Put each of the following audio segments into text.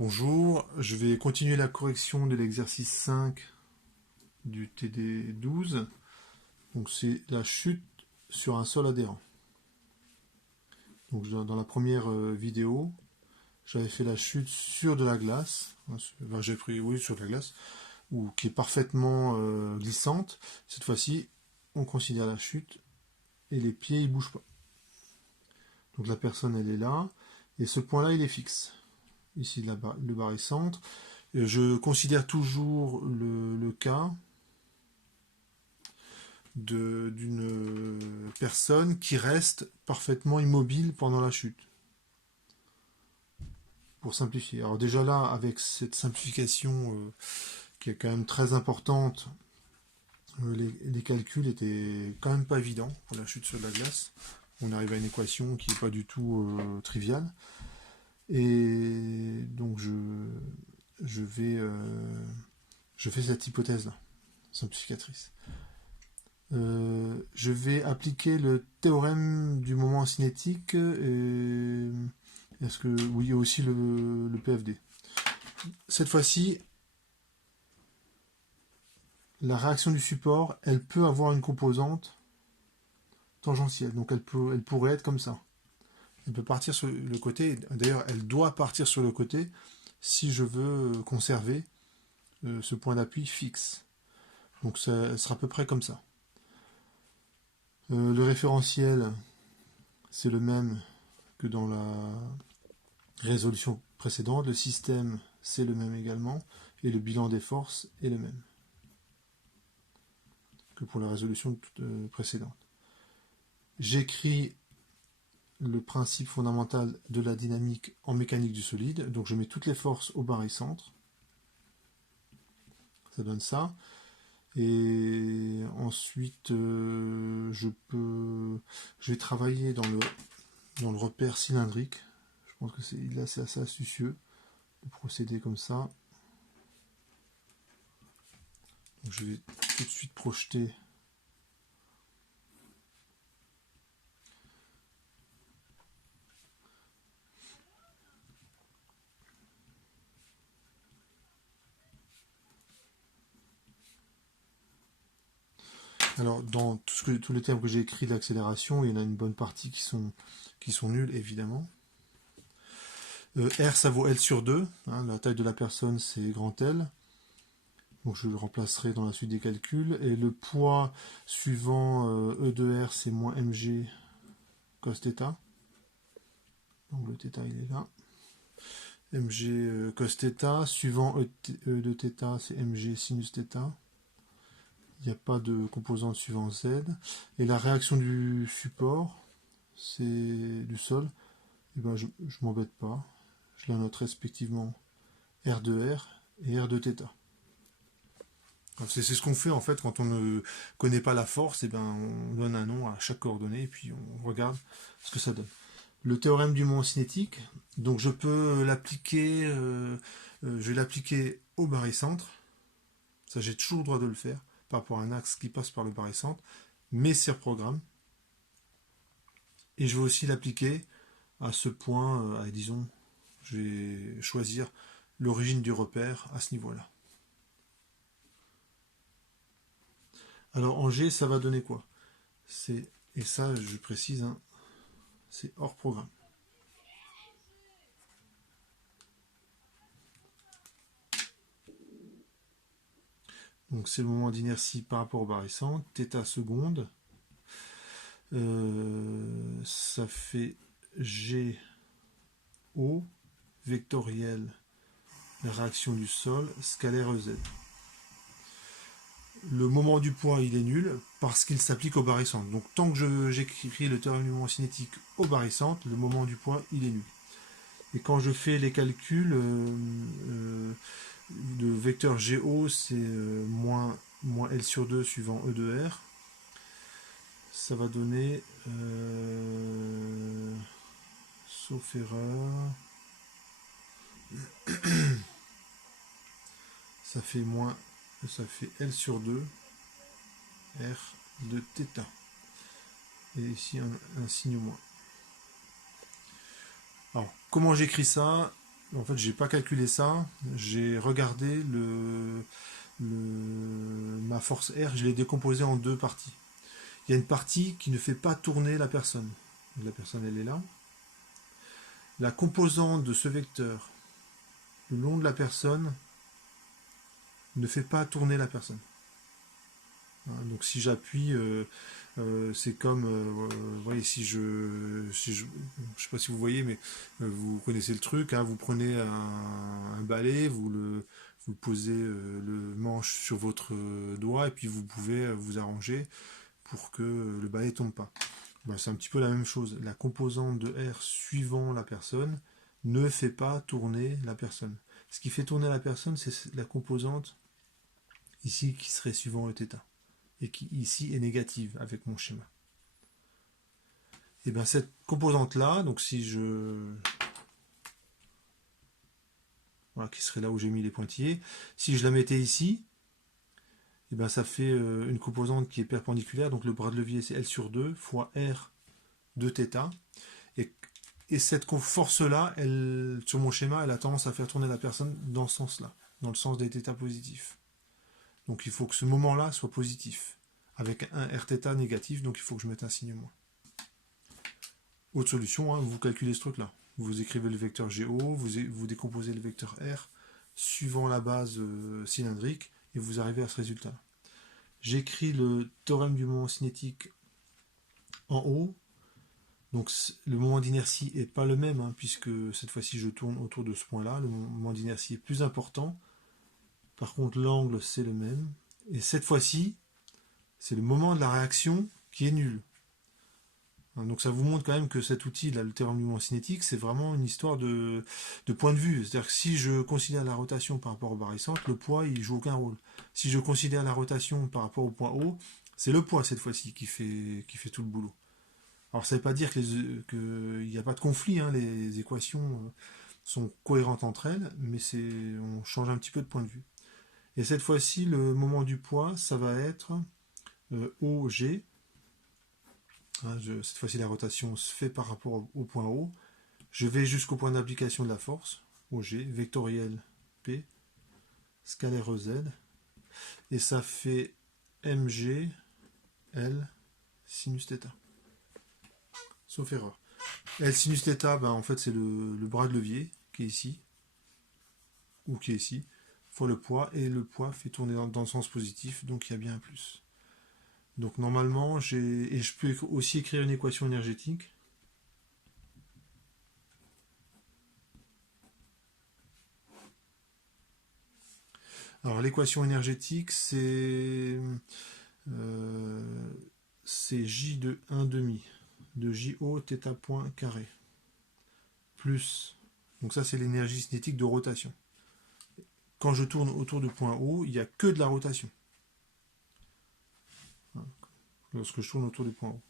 Bonjour, je vais continuer la correction de l'exercice 5 du TD12. Donc c'est la chute sur un sol adhérent. Donc dans la première vidéo, j'avais fait la chute sur de la glace. Enfin, j'ai pris oui sur de la glace, ou qui est parfaitement glissante. Cette fois-ci, on considère la chute et les pieds ils bougent pas. Donc la personne elle est là et ce point-là il est fixe. Ici le barycentre. Je considère toujours le cas d'une personne qui reste parfaitement immobile pendant la chute. Pour simplifier. Alors déjà là, avec cette simplification qui est quand même très importante, les calculs étaient quand même pas évidents pour la chute sur la glace. On arrive à une équation qui n'est pas du tout triviale. Et donc je fais cette hypothèse-là, simplificatrice. Je vais appliquer le théorème du moment cinétique et est-ce que oui aussi le PFD. Cette fois-ci, la réaction du support, elle peut avoir une composante tangentielle, donc elle pourrait être comme ça. Elle peut partir sur le côté, d'ailleurs elle doit partir sur le côté si je veux conserver ce point d'appui fixe. Donc ça sera à peu près comme ça. Le référentiel, c'est le même que dans la résolution précédente. Le système, c'est le même également. Et le bilan des forces est le même que pour la résolution précédente. J'écris le principe fondamental de la dynamique en mécanique du solide. Donc je mets toutes les forces au barycentre. Ça donne ça. Et ensuite, je vais travailler dans le repère cylindrique. Je pense que c'est assez astucieux de procéder comme ça. Donc je vais tout de suite projeter alors dans tous les termes que j'ai écrits d'accélération, il y en a une bonne partie qui sont nuls évidemment. R ça vaut L sur 2, hein, la taille de la personne c'est grand L. Donc je le remplacerai dans la suite des calculs. Et le poids suivant E de R c'est moins mg cos θ. Donc le θ il est là. mg cos θ, suivant E de θ c'est mg sinus θ. Il n'y a pas de composante suivant Z. Et la réaction du support, c'est du sol. Et ben je m'embête pas. Je la note respectivement R de R et R de θ. C'est ce qu'on fait en fait quand on ne connaît pas la force, et ben on donne un nom à chaque coordonnée et puis on regarde ce que ça donne. Le théorème du moment cinétique, donc je peux l'appliquer, je vais l'appliquer au barycentre. Ça j'ai toujours le droit de le faire par rapport à un axe qui passe par le barycentre, mais c'est programme. Et je vais aussi l'appliquer à ce point, disons, je vais choisir l'origine du repère à ce niveau-là. Alors en G, ça va donner quoi? Et ça, je précise, hein, c'est hors programme. Donc c'est le moment d'inertie par rapport au barycentre, θ seconde. Ça fait GO vectoriel, la réaction du sol, scalaire EZ. Le moment du point il est nul parce qu'il s'applique au barycentre. Donc tant que j'écris le théorème du moment cinétique au barycentre, le moment du point il est nul. Et quand je fais les calculs, le vecteur GO c'est moins L sur 2 suivant E de R. Ça va donner, sauf erreur, ça fait L sur 2 R de θ. Et ici un signe moins. Alors, comment j'écris ça? en fait, j'ai pas calculé ça. J'ai regardé ma force R, je l'ai décomposée en deux parties. Il y a une partie qui ne fait pas tourner la personne. Donc, la personne, elle est là. La composante de ce vecteur le long de la personne ne fait pas tourner la personne. Donc si j'appuie, c'est comme, voyez, je sais pas si vous voyez, mais vous connaissez le truc, hein, vous prenez un balai, vous posez le manche sur votre doigt et puis vous pouvez vous arranger pour que le balai tombe pas. Ben, c'est un petit peu la même chose. La composante de R suivant la personne ne fait pas tourner la personne. Ce qui fait tourner la personne, c'est la composante ici qui serait suivant Eθ et qui ici est négative avec mon schéma. Et bien cette composante là, donc si je voilà, qui serait là où j'ai mis les pointillés, si je la mettais ici, et ben ça fait une composante qui est perpendiculaire, donc le bras de levier c'est L sur 2 fois R de θ. Et cette force-là, sur mon schéma, elle a tendance à faire tourner la personne dans ce sens-là, dans le sens des θ positifs. Donc il faut que ce moment-là soit positif, avec un Rθ négatif, donc il faut que je mette un signe moins. Autre solution, hein, vous calculez ce truc-là. Vous écrivez le vecteur GO, vous décomposez le vecteur R suivant la base cylindrique, et vous arrivez à ce résultat. J'écris le théorème du moment cinétique en haut. Donc le moment d'inertie n'est pas le même, hein, puisque cette fois-ci je tourne autour de ce point-là. Le moment d'inertie est plus important. Par contre, l'angle, c'est le même. Et cette fois-ci, c'est le moment de la réaction qui est nul. Donc ça vous montre quand même que cet outil, là, le théorème du moment cinétique, c'est vraiment une histoire de point de vue. C'est-à-dire que si je considère la rotation par rapport au barré-centre, le poids, il joue aucun rôle. Si je considère la rotation par rapport au point haut, c'est le poids cette fois-ci qui fait tout le boulot. Alors ça ne veut pas dire qu'il n'y a pas de conflit, hein, les équations sont cohérentes entre elles, mais on change un petit peu de point de vue. Et cette fois-ci, le moment du poids, ça va être OG. Hein, cette fois-ci, la rotation se fait par rapport au point O. Je vais jusqu'au point d'application de la force, OG, vectoriel P, scalaire EZ, et ça fait MG, L, sinus θ. Sauf erreur. L sinus θ, ben, en fait, c'est le bras de levier qui est ici, ou qui est ici, fois le poids, et le poids fait tourner dans le sens positif, donc il y a bien un plus. Donc normalement, et je peux aussi écrire une équation énergétique. Alors l'équation énergétique, c'est J de 1 demi, de JO θ point carré, plus, donc ça c'est l'énergie cinétique de rotation. Quand je tourne autour du point O, il n'y a que de la rotation. Lorsque je tourne autour du point O.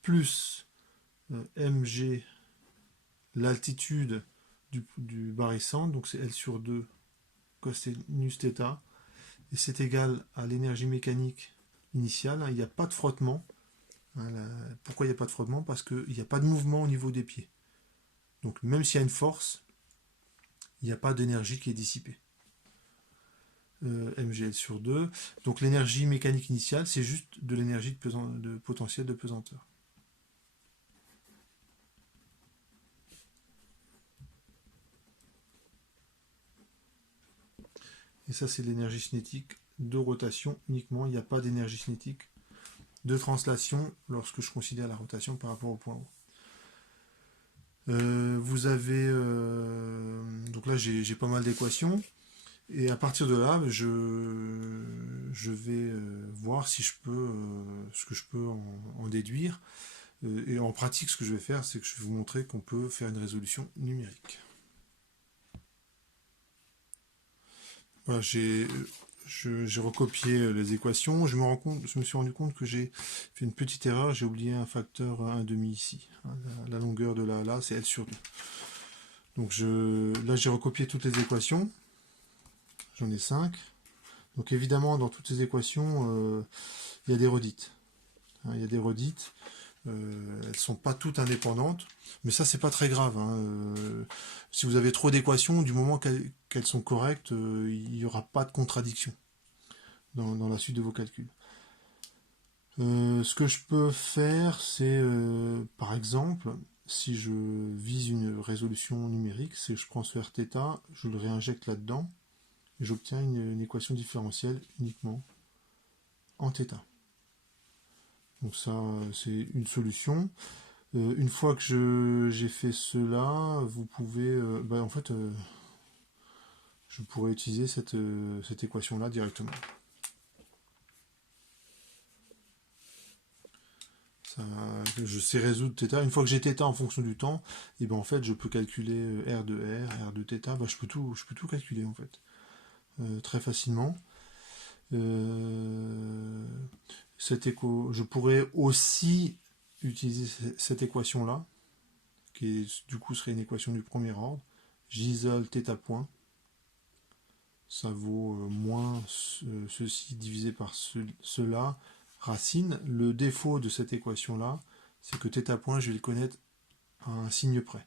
Plus mg, l'altitude du barycentre, donc c'est L sur 2 cosinus θ, et c'est égal à l'énergie mécanique initiale. Il n'y a pas de frottement. Pourquoi il n'y a pas de frottement? Parce qu'il n'y a pas de mouvement au niveau des pieds. Donc même s'il y a une force, il n'y a pas d'énergie qui est dissipée. mgl sur 2. Donc l'énergie mécanique initiale, c'est juste de l'énergie de potentiel de pesanteur. Et ça, c'est l'énergie cinétique de rotation uniquement. Il n'y a pas d'énergie cinétique de translation lorsque je considère la rotation par rapport au point haut. Vous avez... donc là, j'ai pas mal d'équations. Et à partir de là, je vais voir si je peux, ce que je peux en déduire. Et en pratique, ce que je vais faire, c'est que je vais vous montrer qu'on peut faire une résolution numérique. Voilà, j'ai recopié les équations. Je me suis rendu compte que j'ai fait une petite erreur. J'ai oublié un facteur 1,5 ici. La longueur de là, c'est L sur 2. Donc là, j'ai recopié toutes les équations. J'en ai 5. Donc évidemment, dans toutes ces équations, il y a des redites. Il y a des redites. Elles sont pas toutes indépendantes, mais ça c'est pas très grave, hein. Si vous avez trop d'équations, du moment qu'elles sont correctes, il n'y aura pas de contradiction dans la suite de vos calculs. Ce que je peux faire, c'est par exemple, si je vise une résolution numérique, c'est que je prends ce Rθ, je le réinjecte là-dedans, et j'obtiens une équation différentielle uniquement en θ. Donc ça, c'est une solution. Une fois que j'ai fait cela, vous pouvez... en fait, je pourrais utiliser cette équation-là directement. Ça, je sais résoudre θ. Une fois que j'ai θ en fonction du temps, et ben en fait, je peux calculer R de R, R de θ. Je peux tout calculer en fait, très facilement. Je pourrais aussi utiliser cette équation-là, qui du coup serait une équation du premier ordre. J'isole θ point. Ça vaut moins ceci divisé par cela, racine. Le défaut de cette équation-là, c'est que θ point, je vais le connaître à un signe près.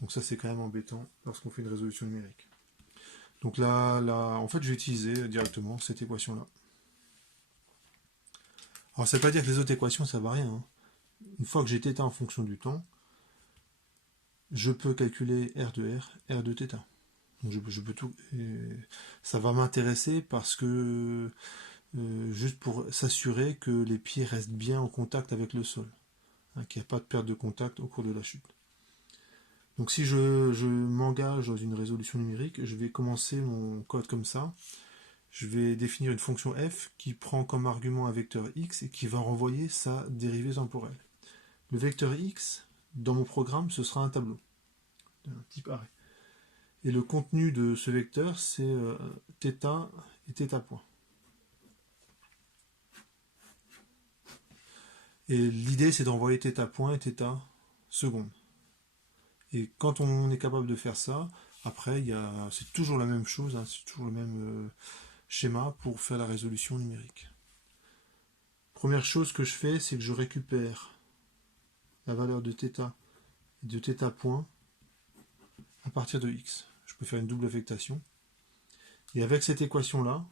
Donc ça, c'est quand même embêtant lorsqu'on fait une résolution numérique. Donc là, en fait, je vais utiliser directement cette équation-là. Alors, ça ne veut pas dire que les autres équations, ça ne va rien, hein. Une fois que j'ai θ en fonction du temps, je peux calculer R de R, R de θ. Donc je peux tout. Ça va m'intéresser parce que juste pour s'assurer que les pieds restent bien en contact avec le sol, hein, qu'il n'y a pas de perte de contact au cours de la chute. Donc si je m'engage dans une résolution numérique, je vais commencer mon code comme ça. Je vais définir une fonction f qui prend comme argument un vecteur x et qui va renvoyer sa dérivée temporelle. Le vecteur x, dans mon programme, ce sera un tableau, d'un type arrêt. Et le contenu de ce vecteur, c'est θ et θ point. Et l'idée, c'est d'envoyer θ point et θ seconde. Et quand on est capable de faire ça, après, c'est toujours la même chose, hein, c'est toujours le même schéma pour faire la résolution numérique. Première chose que je fais, c'est que je récupère la valeur de θ et de θ point à partir de x. Je peux faire une double affectation. Et avec cette équation-là,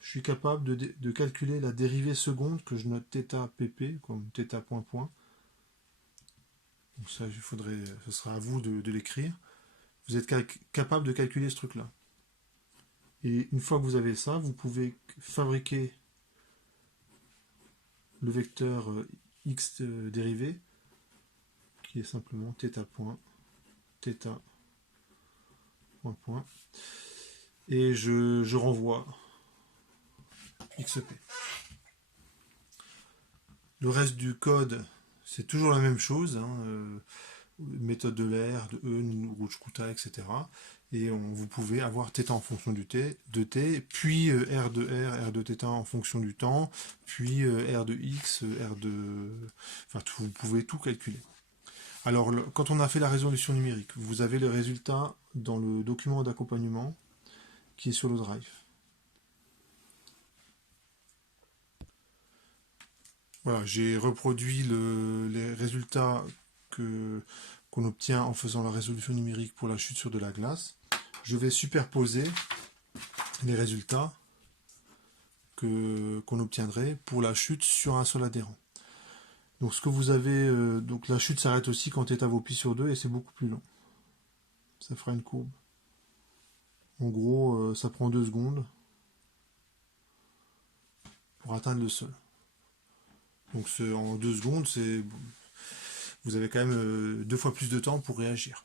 je suis capable de calculer la dérivée seconde que je note θ pp comme θ point point. Donc ça, ce sera à vous de l'écrire. Vous êtes capable de calculer ce truc-là. Et une fois que vous avez ça, vous pouvez fabriquer le vecteur x dérivé, qui est simplement θ point, θ point point. Et je renvoie xp. Le reste du code, c'est toujours la même chose, hein, méthode de l'air, de E, Rouchkuta, etc. Et vous pouvez avoir θ en fonction de t, puis R de R, R de θ en fonction du temps, puis R de X, R de... Enfin, vous pouvez tout calculer. Alors, quand on a fait la résolution numérique, vous avez le résultat dans le document d'accompagnement qui est sur le drive. Voilà, j'ai reproduit les résultats qu'on obtient en faisant la résolution numérique pour la chute sur de la glace. Je vais superposer les résultats qu'on obtiendrait pour la chute sur un sol adhérent. Donc ce que vous avez, donc la chute s'arrête aussi quand θ vaut pi sur 2 et c'est beaucoup plus long. Ça fera une courbe. En gros, ça prend 2 secondes pour atteindre le sol. Donc en 2 secondes, vous avez quand même 2 fois plus de temps pour réagir.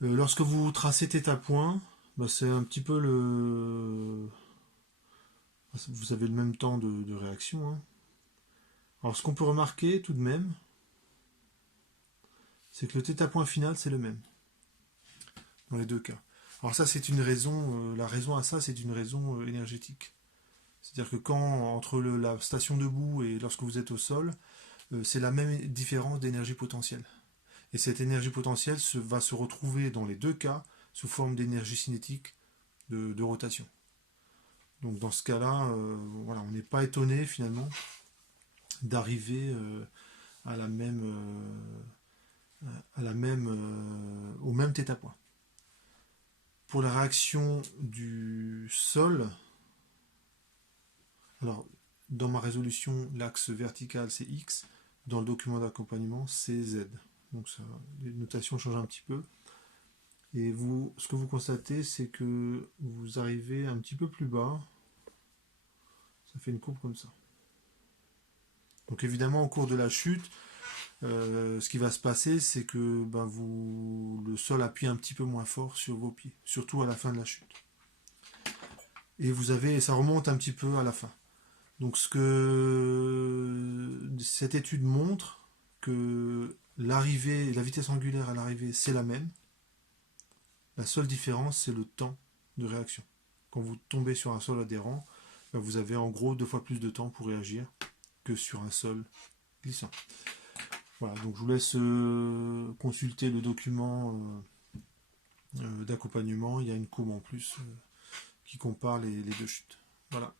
Lorsque vous tracez θ point, c'est un petit peu vous avez le même temps de réaction, hein. Alors ce qu'on peut remarquer tout de même, c'est que le θ point final c'est le même dans les deux cas. Alors ça c'est une raison, la raison à ça c'est une raison énergétique. C'est-à-dire que quand entre la station debout et lorsque vous êtes au sol, c'est la même différence d'énergie potentielle. Et cette énergie potentielle va se retrouver dans les deux cas sous forme d'énergie cinétique de rotation. Donc dans ce cas-là, voilà, on n'est pas étonné finalement d'arriver à la même, au même θ point. Pour la réaction du sol, alors dans ma résolution, l'axe vertical c'est X, dans le document d'accompagnement c'est Z. Donc ça, les notations changent un petit peu. Et vous, ce que vous constatez, c'est que vous arrivez un petit peu plus bas. Ça fait une courbe comme ça. Donc évidemment, au cours de la chute, ce qui va se passer, c'est que le sol appuie un petit peu moins fort sur vos pieds, surtout à la fin de la chute. Et ça remonte un petit peu à la fin. Donc ce que cette étude montre, que l'arrivée, la vitesse angulaire à l'arrivée, c'est la même. La seule différence, c'est le temps de réaction. Quand vous tombez sur un sol adhérent, vous avez en gros 2 fois plus de temps pour réagir que sur un sol glissant. Voilà, donc je vous laisse consulter le document d'accompagnement. Il y a une courbe en plus qui compare les deux chutes. Voilà.